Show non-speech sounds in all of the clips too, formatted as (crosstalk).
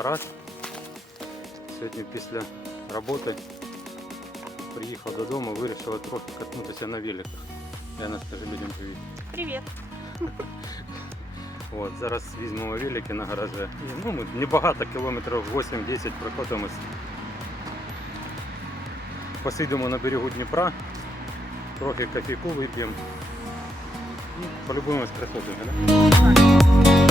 Всім привіт! Йдемо на гараж. Сьогодні після роботи приїхав додому, вирішив трохи катнутися на великах. Яна, скажи людям привіт. Привет. (laughs) От, зараз візьмемо велики на гараже. І, ну, ми небагато, кілометрів 8-10 прокотимось. Посидимо на берегу Дніпра, трохи кофейку вип'ємо. І полюбуємось красотами.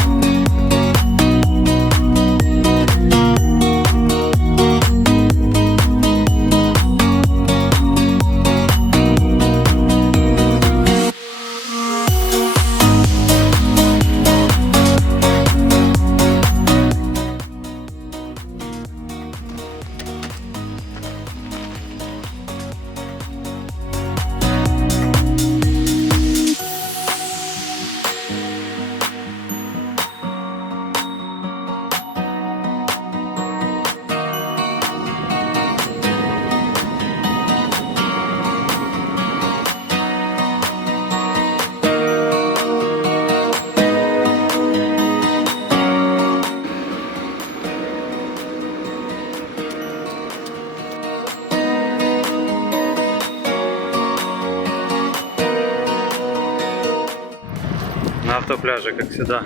На автопляже, как всегда,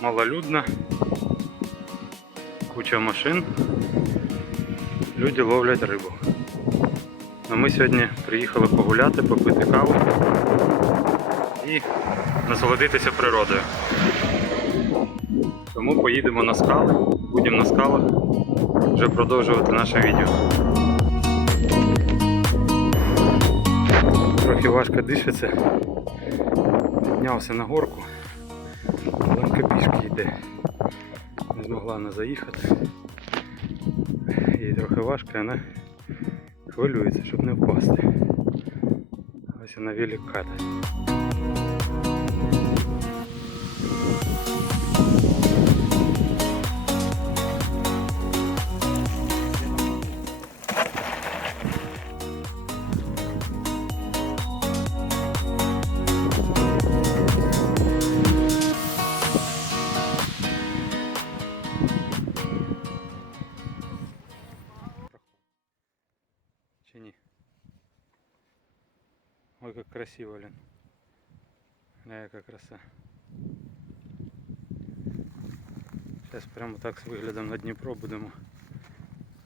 малолюдно. Куча машин. Люди ловлять рибу. А ми сьогодні приїхали погуляти, попити каву і насолодитися природою. Тому поїдемо на скали, будемо на скалах вже продовжувати наше відео. Трохи важко дишиться. Піднявся на горку. Ланка пішки йде. Не змогла вона заїхати. Їй трохи важко, вона хвилюється, щоб не впасти. Ось вона велик Ой, как красиво, Лен. Гля, яка краса. Зараз прямо так з виглядом на Дніпро будемо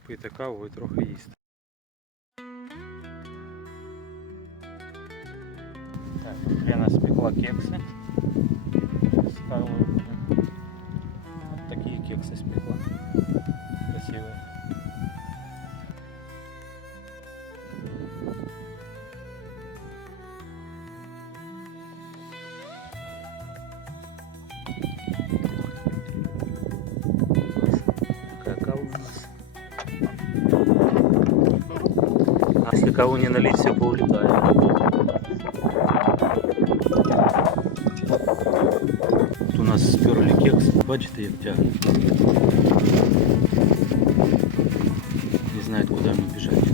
пити каву і трохи їсти. Так, от Лена спекла кекси. З кавою А если каву не налить, все поулетает. Тут у нас сперли кекс. Бачите, як тягне. Не знает, куда ему бежать.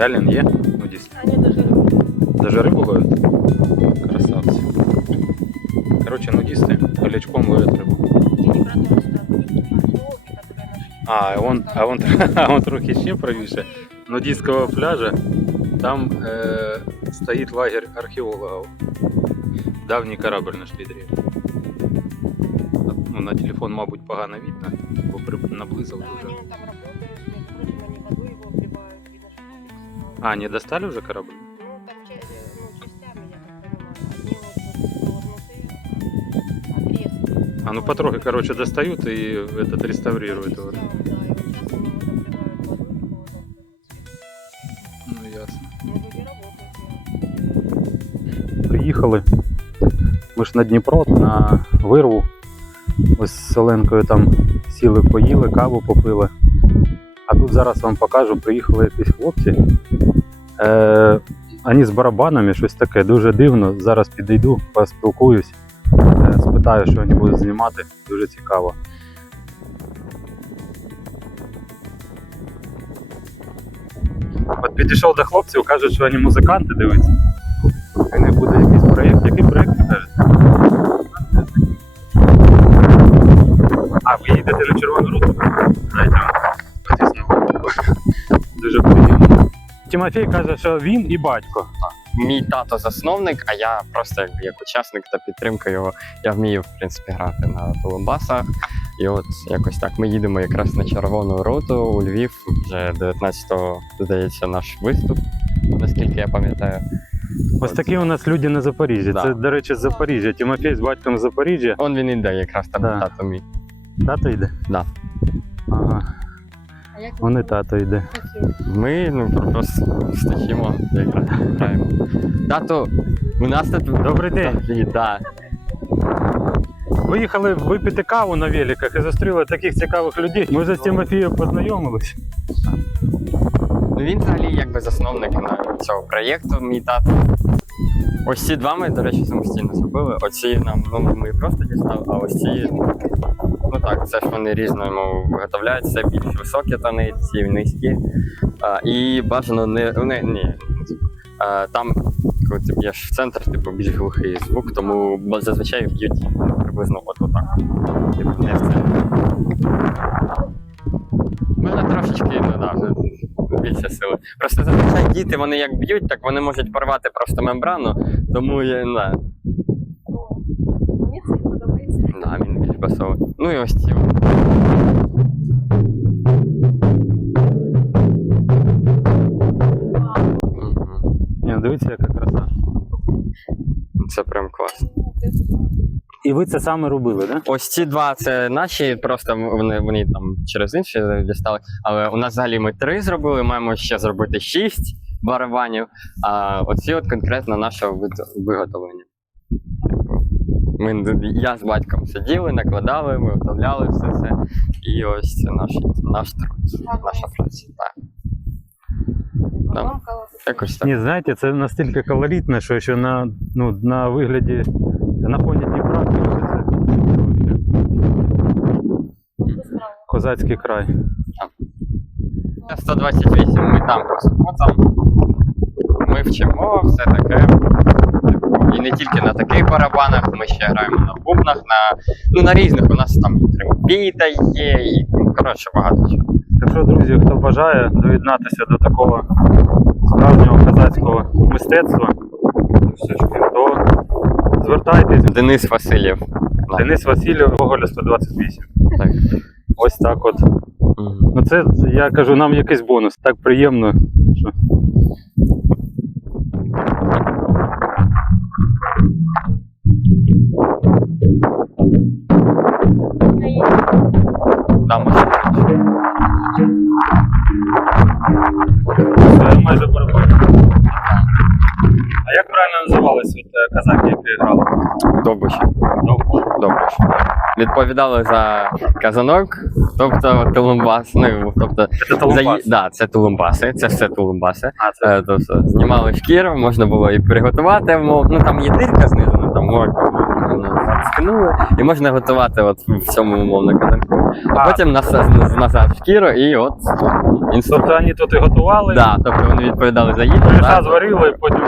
Да, Лен, є нудисти? Они даже Даже рыбу ловят? Красавцы. Короче, нудисты полячком ловят рыбу. не про то, что археологи, которые нашли. А, он, а он, (laughs) а он трохи ще правіше. Нудистського пляжа. Там е, стоїть лагерь археологів. Давній корабль нашли древній. Ну, на телефон, мабуть, погано видно, бо при- наблизив Да, дуже. А, не достали вже корабль? Ну, там ну, частями, я так понимаю. Одни вот отрезки. А, ну потрохи, короче, достают и этот реставрируют его. Ну, ясно. Приїхали. Ми ж на Дніпро, на вирву. Ось з Селенкою там сіли, поїли, каву попили. Зараз вам покажу, приїхали якісь хлопці. Е, Ані з барабанами, щось таке, дуже дивно. Зараз підійду, поспілкуюсь. Е, спитаю, що вони будуть знімати. Дуже цікаво. От підійшов до хлопців, кажуть, що вони музиканти дивиться. У них буде Тимофій каже, що він і батько. Мій тато засновник, а я просто як, як учасник та підтримка його. Я вмію, в принципі, грати на тулумбасах. І от якось так. Ми їдемо якраз на червону роту у Львів. Вже 19-го, здається, наш виступ, наскільки я пам'ятаю. Ось такі у нас люди на Запоріжжі. Да. Це, до речі, з Запоріжжя. Тимофій з батьком з Запоріжжя. Он він іде, якраз там Да. тато мій. Тато йде? Да. Ага, Як і тато йде. Ми ну просто стачимо, якраз (laughs) граємо. Тато, у нас тут Добрий день. Да. Виїхали випити каву на великах і зустріли таких цікавих людей. Ми вже з Тимофієм познайомились. Ну він взагалі якби засновник на цього проєкту, мій тато. Ось ці два ми, до речі, самостійно зробили. Оці нам ну, ми просто дістали, а ось ці. Ну так, це ж вони різному виготовляють, це більш високі тони, ці низькі. А, і бажано не. не ні. А, там, коли ти б'єш в центр, типу більш глухий звук, тому зазвичай б'ють приблизно от отак. Типу, не в центр. Можна трошечки, ну да, вже більше сили. Просто зазвичай діти, вони як б'ють, так вони можуть порвати просто мембрану, тому я не знаю. Мені це подобається. Да, він більш басовий. Ну і ось ці. Ну дивіться, яка краса. Це прям класно. І ви це саме робили, так? Да? Ось ці два це наші, просто вони, вони там через інші дістали. Але у нас взагалі ми три зробили, маємо ще зробити шість барабанів. А оці от конкретно вид- виготовлення. Ми, я з батьком сиділи, накладали, ми виготовляли все це. І ось це наш, наш труд, наша праця. Так. Мамка Якось так. Ні, знаєте, це настільки колоритно, що ще на, ну, на вигляді на фоні Дніпра справа. Козацький край. 128 ми там просто там. Ми вчимо все таке. І не тільки на таких барабанах, ми ще граємо на бубнах, на, ну, на різних. У нас там трембіта є, і ну, коротше багато чого. Так що, друзі, хто бажає доєднатися до такого справжнього козацького мистецтва, то звертайтесь. Денис Васильєв. Денис Васильєв, Гоголя 128. Так. Ось так от. Ну це, я кажу, нам якийсь бонус. Так приємно. Що... Да, Добуш. Добуш. Відповідали за казанок, тобто тулумбас. Ну, тобто, Це Толумбас. за, да, це тулумбаси, це все тулумбаси. А, це Е, тобто знімали шкіру, можна було і приготувати, мов, ну там є дирка знизу, ну там морква, ну, скинули, і можна готувати от в цьому умовно казанку. А потім нас, нас- назад шкіру і от інструмент. Тобто вони тут і готували, Да, тобто вони відповідали за м'яса да, зварили, потім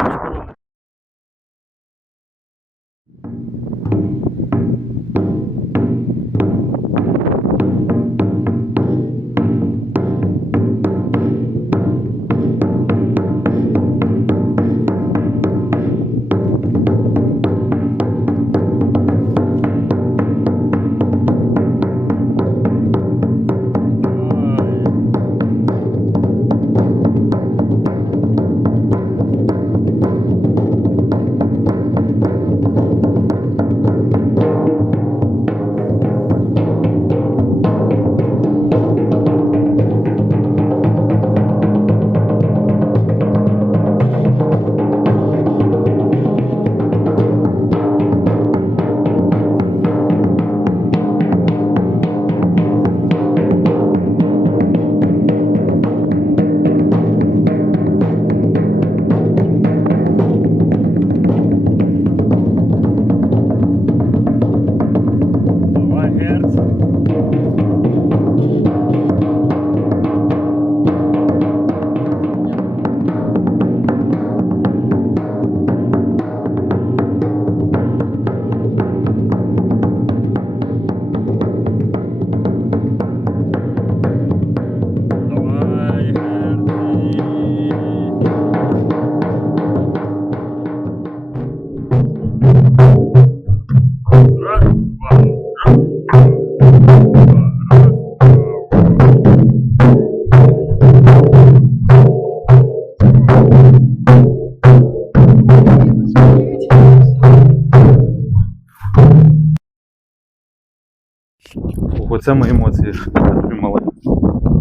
Оце ми емоції отримали.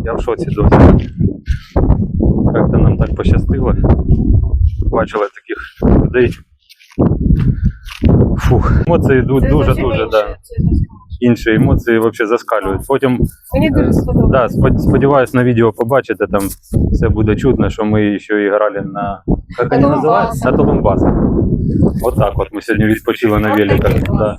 Я в шоці досі. Як-то нам так пощастило. Бачили таких людей. Фух, емоції йдуть дуже-дуже, да. інші емоції взагалі заскалюють. Потім Мені дуже да, сподобалося. сподіваюсь, на відео побачите, там все буде чутно, що ми ще і грали на як вони називаються? На Толумбасах. Отак от ми сьогодні відпочили на великах. Да.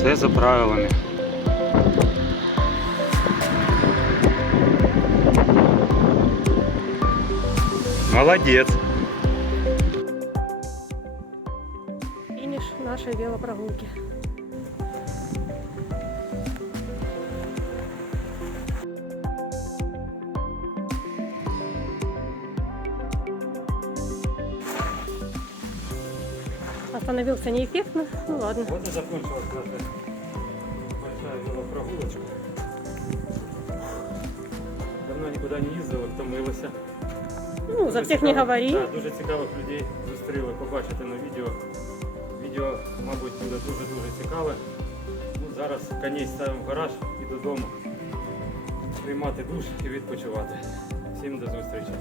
Все за правилами. Молодець. Фініш нашої велопрогулки. Остановился неэффектно. Ну ладно. Вот и закончилась наша большая велопрогулочка. Давно никуда не їздили, втомилися. Ну, за Дуже всех не говори. Да, дуже цікавих людей зустріли, побачите на відео. Відео, мабуть, буде дуже-дуже цікаве. Ну, зараз коней ставимо в гараж і додому. Приймати душ і відпочивати. Всім до зустрічі.